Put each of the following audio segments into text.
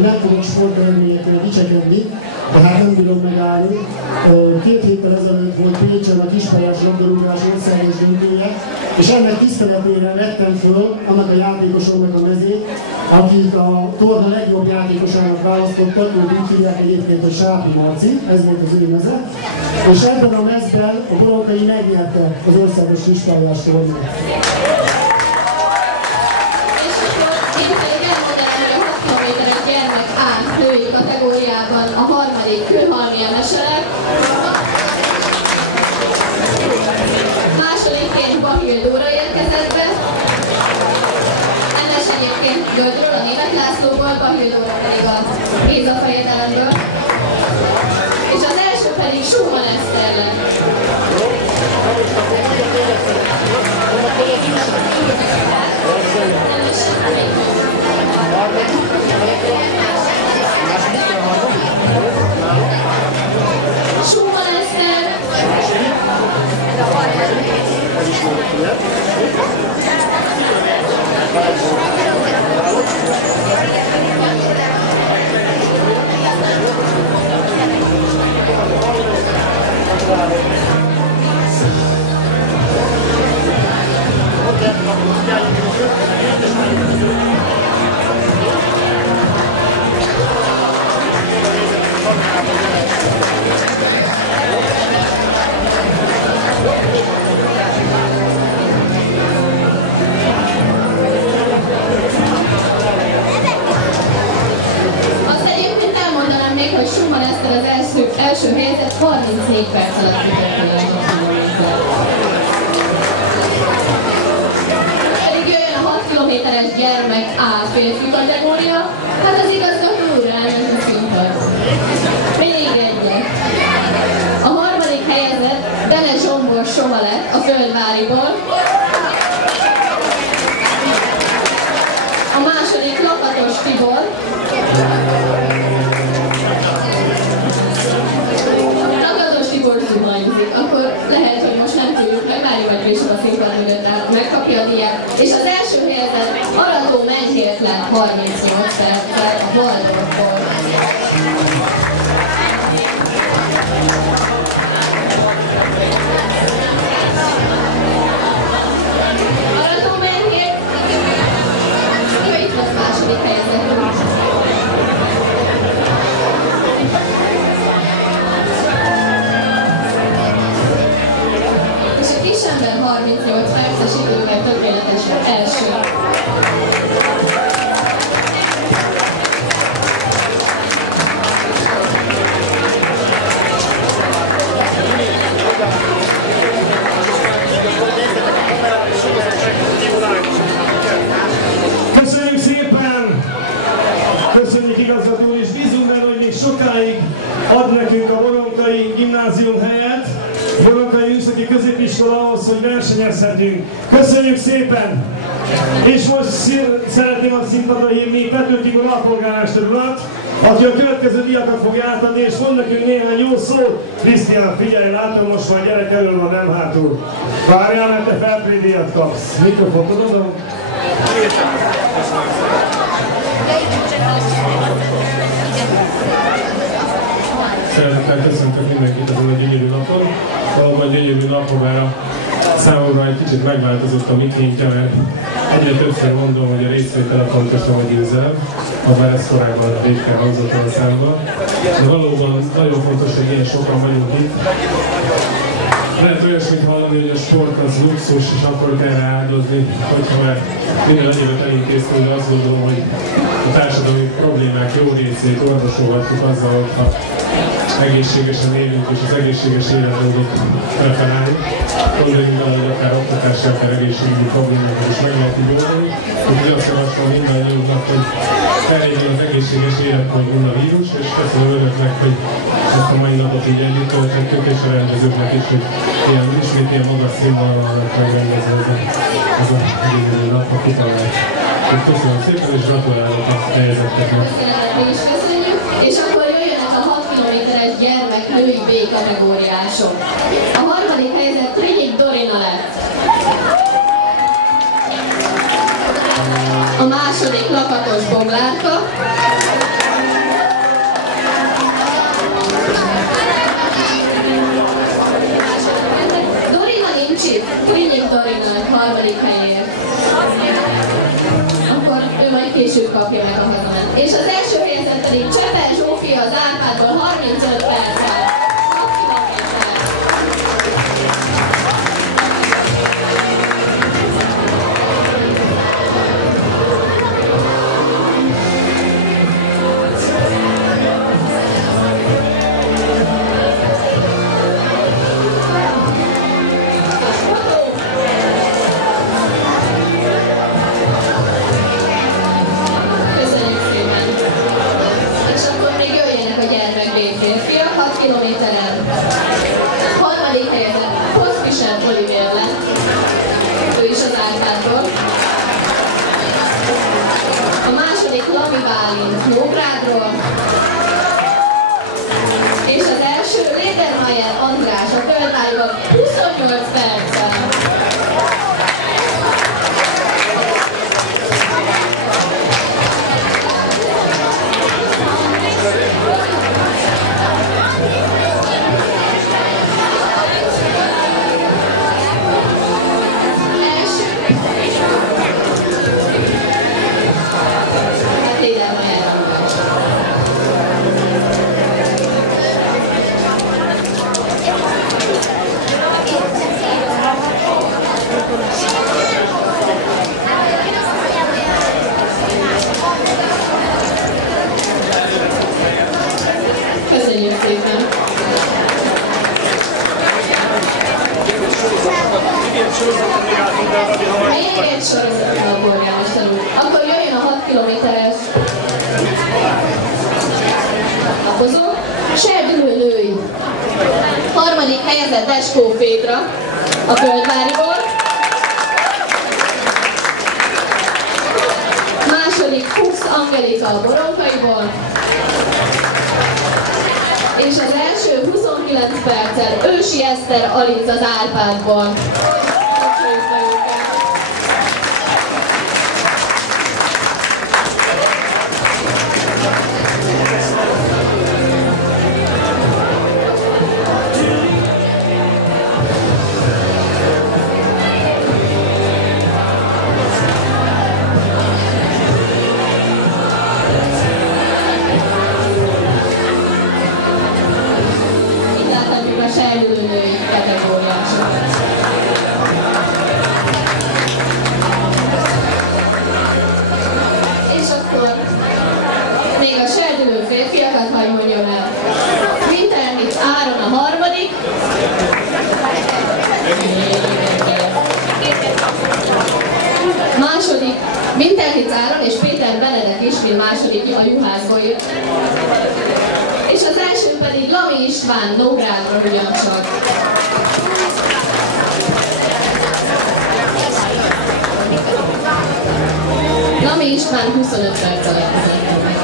hogy nem tudok sporteredményekkel dicsekedni, de hát nem bírom megállni. 2 héttel ezelőtt volt Pécsen a kispályás labdarúgás országos döntője, és ennek tiszteletére vettem föl annak a játékosomnak a mezét, akit a torna legjobb játékosának választottak, őt úgy hívják egyébként, hogy Sápi Marci, ez volt az ő meze, és ebben a mezben a Boronkai megnyerte az országos kispályás tornát. Női kategóriában a harmadik Kőhalmi emeselek, másodikként Bahil Dóra érkezett be, ennes egyébként Gödről, a Németh Lászlóból, Bahil Dóra pedig a Géza fejedelemből, és az első pedig Schumann Eszter lett. Schumann Eszter. Hogy Schumann Eszter az első helyzet 34 perc alatt pedig jöjjön a 6 kilométeres gyermek A férfi kategória, hát az igazgató úr elment a színpad. Még egyet. A harmadik helyzet Dene Zsombor Soma lett a Földváriból. A második Lakatos Tibor. Akkor lehet, hogy most nem tudjuk meg, várjuk, hogy később a színpad mögött megkapja a díjat. És az első helyzet Arató Menhért lett 38 perccel a Waldorfból. Arató Menhért, ő itt lesz második helyzetben. Kisember 38 perces idővel tökéletesen első. Köszönjük szépen! Köszönjük igazgató úr, és bízunk benne, hogy még sokáig ad nekünk a Boronkai Gimnázium helyet, Boronkai Műszaki Középiskola ahhoz, hogy versenyezhetünk. Köszönjük szépen! És most szeretném a színpadra hívni Pető Tibor alpolgármester urat, aki a következő díjakat fogja átadni, és mond nekünk néhány jó szót. Krisztián, figyelj, látom, most már gyerek elől van, nem hátul. Várjál, mert te felpré díjat kapsz. Mikrofont adom. Szeretettel köszöntök mindenkit azon a gyönyörű napon. Valóban gyönyörű nap, bár számomra egy kicsit megváltozott a mikéntje, mert egyre többször mondom, hogy a részvétel a fontosabb a győzelem, ha bár ez korábban ritkán hangzott a számban. De valóban nagyon fontos, hogy ilyen sokan vagyunk itt. Lehet olyasmit hallani, hogy a sport az luxus, és akkor kell rá áldozni, hogyha már minden egyébet elintéztünk, de azt gondolom, hogy a társadalmi problémák jó részét orvosolhatjuk azzal, hogyha egészségesen élünk és az egészséges életmódot feltaláljuk. Gondoljunk bele, hogy akár oktatási, akár egészségügyi problémákat is meg lehet így oldani. Úgyhogy azt javaslom mindannyiunknak, hogy elérjön az egészséges életmódon a vírus, és köszönöm önöknek, hogy ezt a mai napot így együtt töltöttük, és a rendezőknek is, hogy ismét ilyen magas színvonalon vannak megrendezve ez a gyönyörű nap, a kitalálás. Köszönöm szépen, és gratulálok a helyezetteknek. És akkor jöjjönek a 6 kilométeres gyermek női B kategóriások. A harmadik helyzet Trigyik Dorina lett. A második Lakatos Boglárka. később kapja meg a hazament. És az első helyezett pedig Cseper Zsófia az Árpádból 35 perccel. Nógrádról. És az első Ledermayer András a Földvályban 28 perccel. Köszönjük szépen! Még egy sorozaton a polgármester úr. Akkor jöjjön a 6 kilométeres napozó. Serdülő női. Harmadik helyezett Deskó Pétra a Földváriból. Második Fuchs Angelika a Boronkaiból. És az első 29 perccel Ősi Eszter Alic az Árpádból. Serdülőnői kategóriások. És akkor még a serdülő férfiakat hagy mondjam el. Wintermitz Áron a harmadik. Második Wintermitz Áron és Péter Benedek István második a Juhászból jött. És az első pedig Lami István Nógrádról ugyancsak. Lami István 25 perc alatt vezetett meg.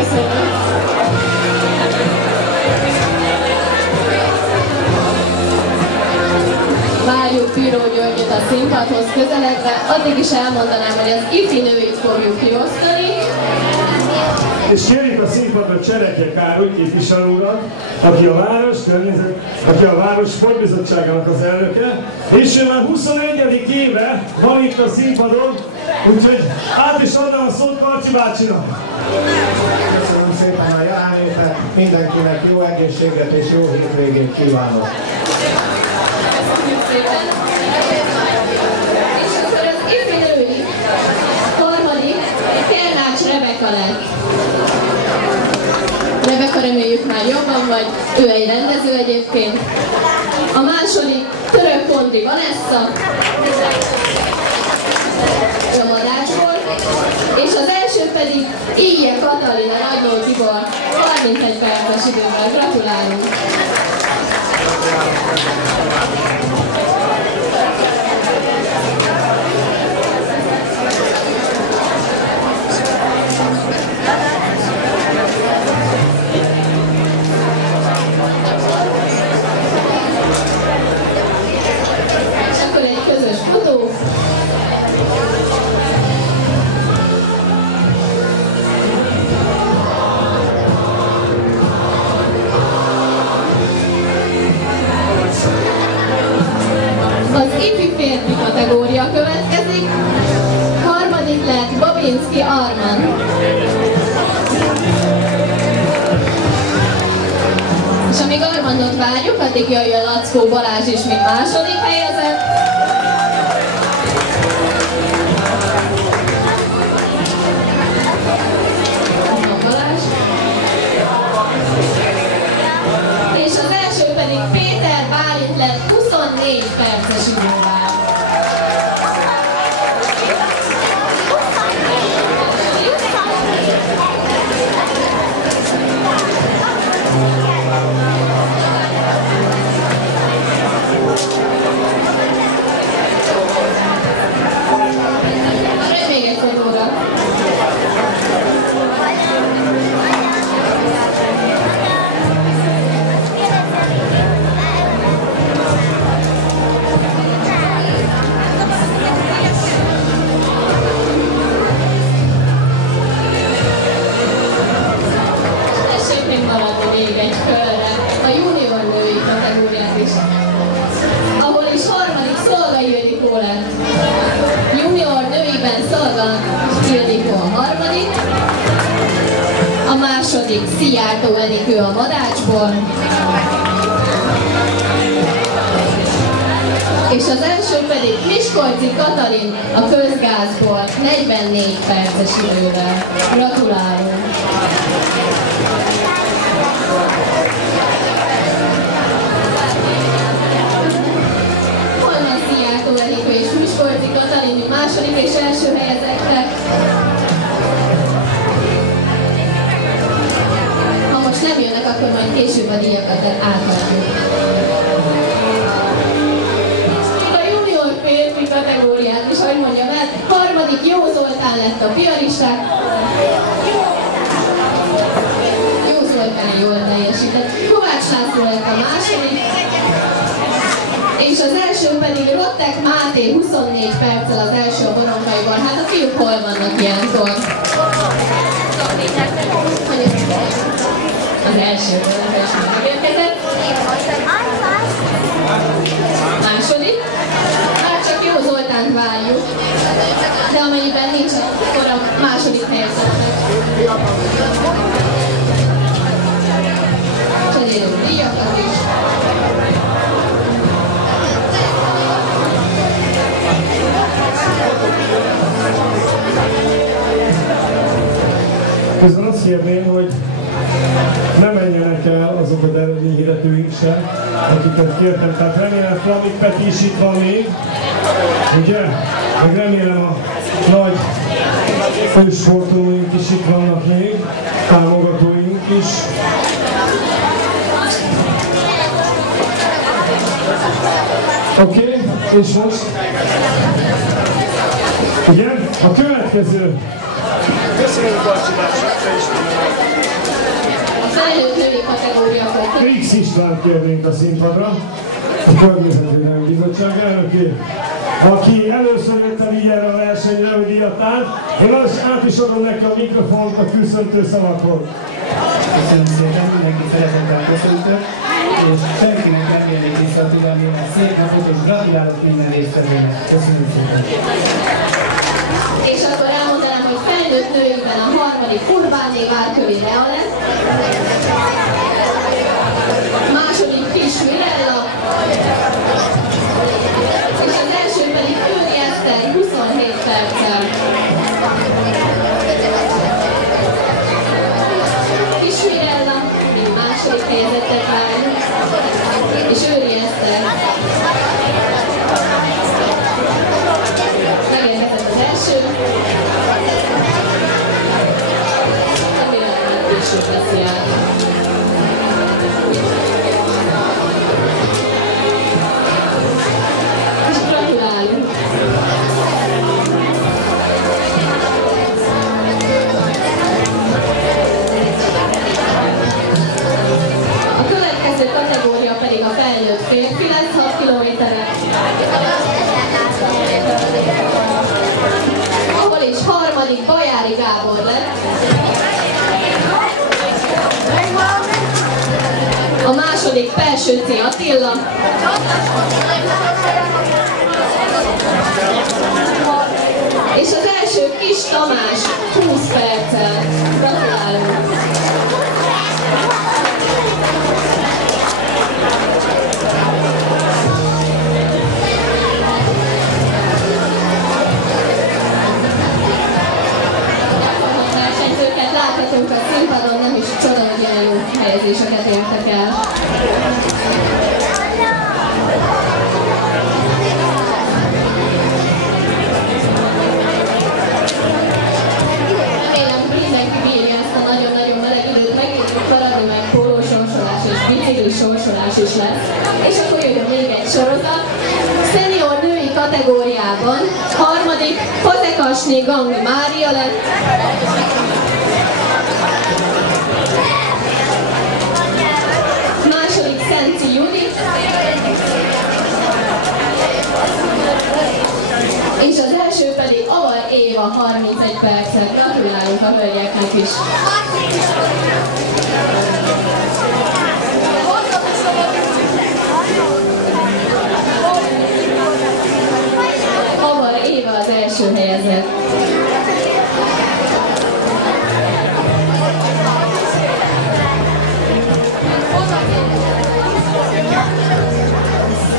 Köszönöm. Várjuk Bíró Györgyöt a színpadhoz közeledve, addig is elmondanám, hogy az ifi nőit fogjuk kiosztani. És kérjük a színpadra Csereke Károly képviselő urat, aki a város sportbizottságának az elnöke, és ő már 21. éve van itt a színpadon, úgyhogy át is adnám a szót Karcsi bácsinak. Köszönöm szépen a jelenlétet, mindenkinek jó egészséget és jó hétvégét kívánok! Köszönjük szépen! És akkor az ifi női harmadik Kernács Rebeka lett. Rebeka reméljük már jobban vagy, ő egy rendező egyébként. A második Török Kondri Vanessa, ő a Madácsból, és az első pedig Íje Katalina Nagymóciból 31 perces idővel. Gratulálunk! kategória következik. Harmadik lett Babinski Arman. És amíg Armandot várjuk, addig jöjjön Lackó Balázs is, mint második helyezett. Balázs. És az első pedig Péter Bálint lett 24 perces idővel. A második Szijjártó Enikő a Madácsból. És az első pedig Miskolci Katalin a Közgázból 44 perces idővel. Gratulálunk! Hol van Szijjártó Enikő és Miskolci Katalin második és első helyezettek? Most nem jönnek, akkor majd később a díjakat átadjuk. A junior férfi kategóriát is, hogy mondjam el, harmadik Jó Zoltán lett a piaristák. Jó Zoltán jól teljesített. Kovács László lett a második. És az első pedig Rottek Máté 24 perccel az első a Boronkaiban. Hát a fiúk hol vannak ilyenkor? Az első megérkezett. Második. Már csak Jó Zoltánt várjuk. De amennyiben nincs, akkor a második helyezettek. Cserélünk díjakat is. Közben azt kérném, hogy ne menjenek el azok az eredményhirdetőink se, akiket kértem. Tehát remélem Flamik Peti is itt van még, ugye? Meg remélem a nagy fősportolóink is itt vannak még, támogatóink is. Oké, és most? Igen, a következő. Köszönjük Barcsi bácsi, Felnőtt női kategória volt. Krix István kérnénk a színpadra, a Környezetvédelmi Bizottság elnökét, aki először jött el így erre a versenyre, hogy díjatán. Én át is adom neki a mikrofont a köszöntő szavakhoz. Köszönöm szépen, mindenki szeretettel köszöntök, és senkinek nem érnék vissza tudni, mert szép napot, és gratulálok minden résztvevőnek. Köszönöm szépen. És akkor elmondanám, hogy felnőtt nőiben a harmadik Urbáné Várkövi Lea lesz. Második Kis Mirella. És az első pedig Őri Eszter 27 perccel. Kis Mirella, mint második helyezettet várjuk. És Őri Eszter. Megérkezett az első. Remélem, hogy később veszi át. És gratulálunk! A következő kategória pedig a felnőtt férfi lesz 6 kilométeren. Ahol is harmadik Bajári Gábor lett. A második Pelsőci Attila. Kis Tamás 20 perccel. Gratulálunk! Versenyzőket láthatunk a színpadon, nem is csoda, hogy ilyen jó helyezéseket értek el. Remélem, mindenki bírja ezt a nagyon-nagyon meleg időt, megint karadni, meg pólósorsolás és bicikli sorsolás is lesz. És akkor jöjjön még egy sorozat. Szenior női kategóriában harmadik Fatekasné Gangi Mária lett. Második Szenci Judit. És az első pedig Avar Éva 31 percet. Gratulálunk a hölgyeknek is. Avar Éva az első helyezett.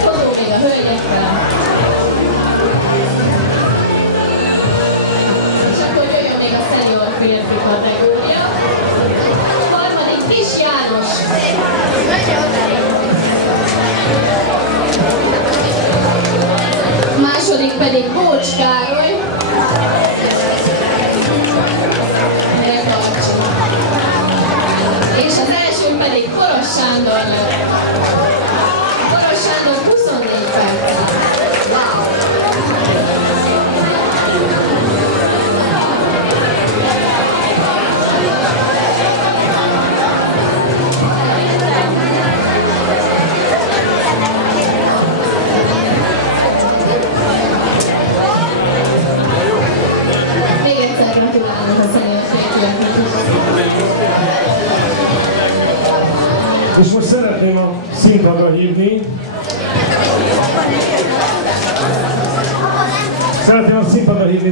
Fotó még a hölgyekkel. És akkor jöjjön még a szenior férfi kategória. A harmadik Kis János. Második pedig Bócs Károly. És az első pedig Koros Sándor lett. Koros Sándor 24 perc. Wow! Még egyszer gratulálok a szenior férfiaknak is. És most szeretném a színpadra hívni.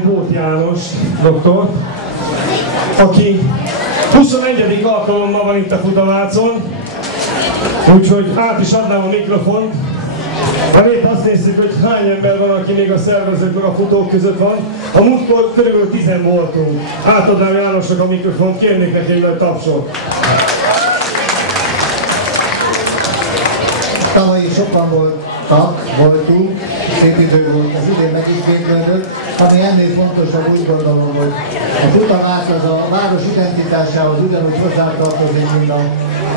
Bóth János doktort, aki 21. alkalommal van itt a Futavácon, úgyhogy át is adnám a mikrofont. Ha épp azt nézzük, hogy hány ember van, aki még a szervezők a futók között van. A múltkor körülbelül 10 voltunk. Átadnám Jánosnak a mikrofont, kérnék neki egy nagy tapsot. Tavaly sokan voltunk, szép idő volt, az idén megismétlődött, ami ennél fontosabb, úgy gondolom, hogy a Futavác az a város identitásához ugyanúgy hozzátartozik, mint a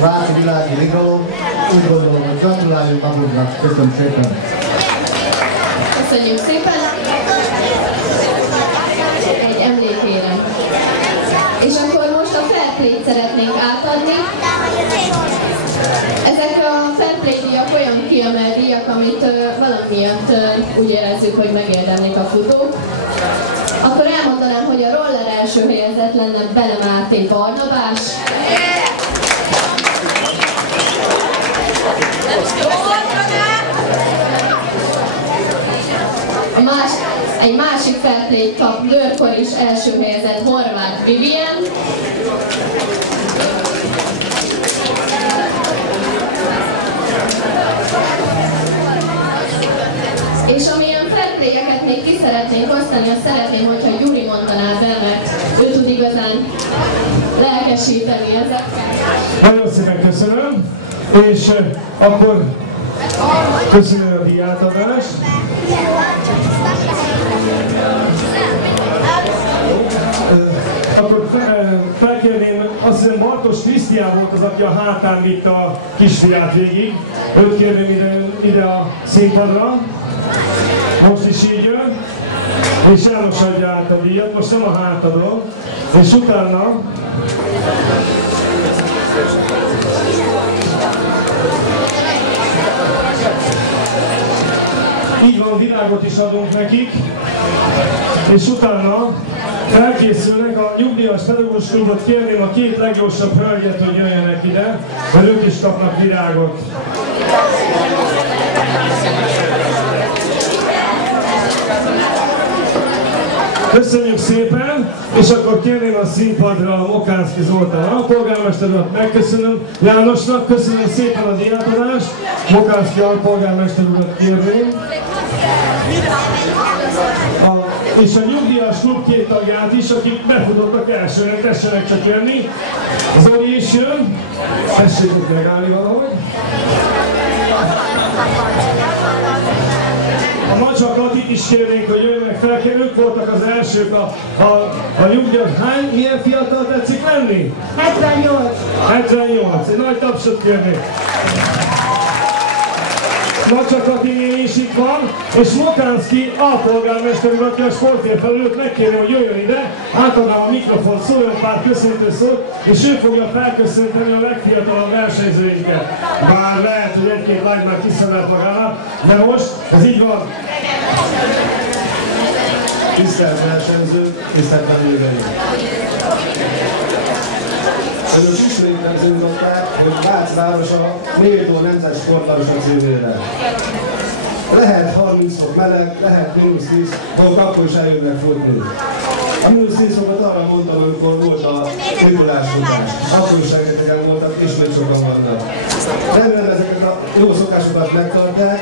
váci világi ligalom. Úgy gondolom, hogy gratuláljunk magunknak. Köszönöm szépen! Köszönjük szépen! Egy emlékére. És akkor most a fair play-t szeretnénk átadni. Ezek a fair play díjak olyan kiemelt díjak, amit valamiatt úgy érezzük, hogy megérdemlik a futók. Akkor elmondanám, hogy a roller első helyezett lenne Bele Máté Barnabás. Egy másik fair play-t kap Lőrkor is első helyezett Horváth Vivien. És amilyen fair play-eket még ki szeretnénk osztani, azt szeretném, hogyha Gyuri mondaná be, mert ő tud igazán lelkesíteni ezekkel. Nagyon szépen köszönöm, és akkor köszönöm a díjátadást. Akkor felkérném, azt hiszem Bartos Krisztián volt az, aki a hátán vitte a kisfiát végig. Őt kérném ide a színpadra. Most is így jön. És János adja át a díjat, most nem a hátadról. És utána így van, virágot is adunk nekik, és utána felkészülnek a nyugdíjas pedagógus klubot, kérném a két leggyorsabb hölgyet, hogy jöjjenek ide, mert ők is kapnak virágot. Köszönjük szépen, és akkor kérném a színpadra a Mokánszky Zoltán alpolgármester urat, megköszönöm Jánosnak, köszönöm szépen a díjátadást, Mokánszky alpolgármester urat kérném. És a nyugdíjas klub két tagját is, akik befutottak elsőre, tessenek csak jönni. Zoli is jön, tessék megállni valahogy. A Macsakatit is kérnénk, hogy jöjjenek fel, ők voltak az elsők a nyugdíjas. Milyen fiatal tetszik lenni? 78. 78, egy nagy tapsot kérnék. Macsakati is itt van, és Mokánszky alpolgármester urat, aki a sportért felelőt megkérném, hogy jöjjön ide, átadnám a mikrofon, szóljon pár köszöntő szót, és ő fogja felköszönteni a legfiatalabb versenyzőinket. Bár lehet, hogy egy-két lány már kiszemelt magának, de most ez így van. Tisztelt versenyzők, tisztelt vendégeim! Önök ismét megzőzották, hogy Vác városa méltó nemzet sportvárosa címére. Lehet 30 fok meleg, lehet -10 fok, akkor is eljönnek futni. A -10 fokot arra mondtam, amikor volt a indulásfutás. Akkor is rengetegen voltak, és még sokan vannak. Remélem ezeket a jó szokásokat megtartják,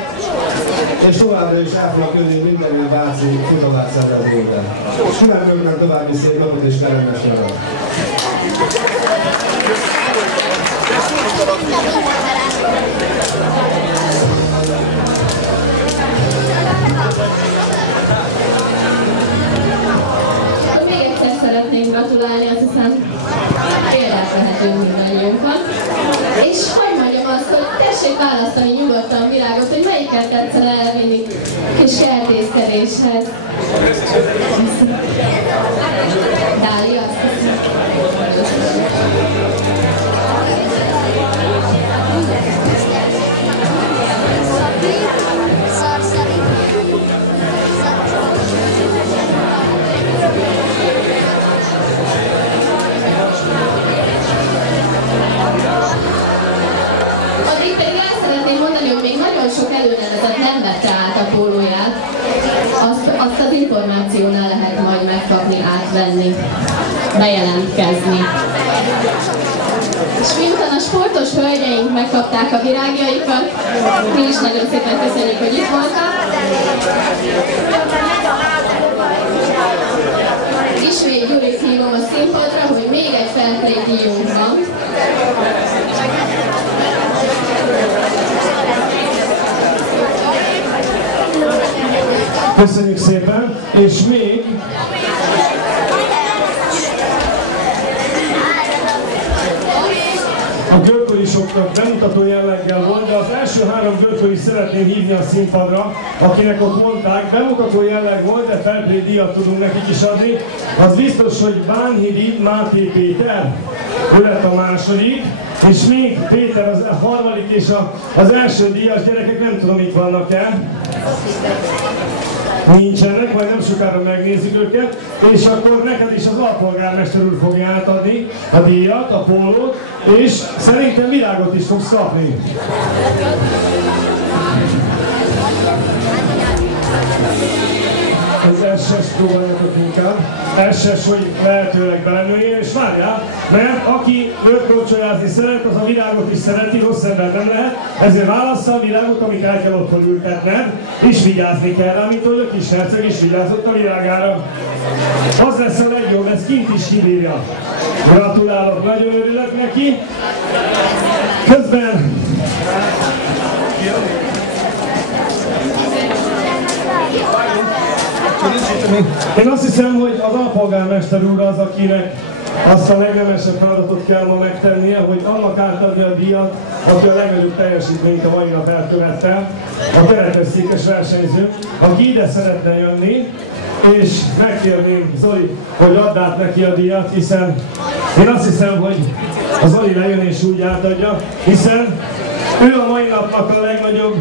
és továbbra is el fognak jönni minden váci futamát szervezőben. Kívánok önöknek további szép napot és kellemes nyarat! Még egyszer szeretnénk gratulálni, azt hiszem példát vehetünk mindannyiunkon. És hogy mondjam azt, hogy tessék választani nyugodtan világot, hogy melyiket tetszene elvinni kis kertészkedéshez. Dáli, azt hiszem. Addig pedig el szeretném mondani, hogy még nagyon sok előnevezet nem vette át a pólóját. Azt az információnál lehet majd megkapni, átvenni, bejelentkezni. És miután a sportos hölgyeink megkapták a virágjaikat, mi is nagyon szépen köszönjük, hogy itt voltak. Ismét Gyurit hívom a színpadra, hogy még egy fairplay díjunk van. Köszönjük szépen, és még a görkörisoknak bemutató jelleggel volt, de az első három görköri szeretném hívni a színpadra, akinek ott mondták, bemutató jelleg volt, de fairplay díjat tudunk nekik is adni. Az biztos, hogy Bánhidi Máté Péter, ő lett a második, és még Péter az a harmadik, és az első díjas gyerekek, nem tudom, itt vannak-e. Nincsenek, majd nem sokára megnézzük őket, és akkor neked is az alpolgármester úr fogja átadni a díjat, a pólót, és szerintem virágot is fogsz kapni. Az SS próbáljatok inkább. SS, hogy lehetőleg belenőjél, és várjál, mert aki vörkolcsolyázni szeret, az a virágot is szereti, rossz ember nem lehet, ezért válassza a virágot, amit el kell otthon ültetned, és vigyázni kell rá, mint hogy a kis herceg is vigyázott a virágára. Az lesz a legjobb, ez kint is kibírja. Gratulálok, nagyon örülök neki. Közben én azt hiszem, hogy az alpolgármester úr az, akinek azt a legnemesebb feladatot kell ma megtennie, hogy annak átadja a díjat, aki a legnagyobb teljesítményt a mai nap elkövette, a kerekesszékes versenyző, aki ide szeretne jönni, és megkérném Zoli, hogy add át neki a díjat, hiszen én azt hiszem, hogy a Zoli lejön és úgy átadja, hiszen ő a mai napnak a legnagyobb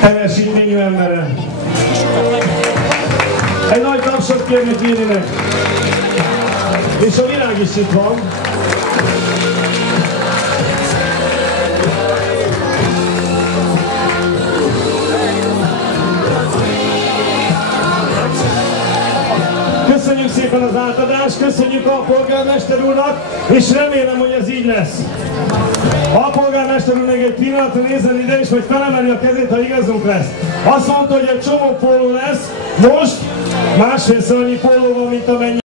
teljesítményű embere. Egy nagy tapsot kérnék Vilinek. És a virág is itt van. szépen az átadást, köszönjük a polgármester úrnak, és remélem, hogy ez így lesz. A polgármester úr még egy pillanatra nézzen ide is, hogy felemeli a kezét, ha igazunk lesz. Azt mondta, hogy egy csomó póló lesz, most másfélszer annyi póló van, mint amennyi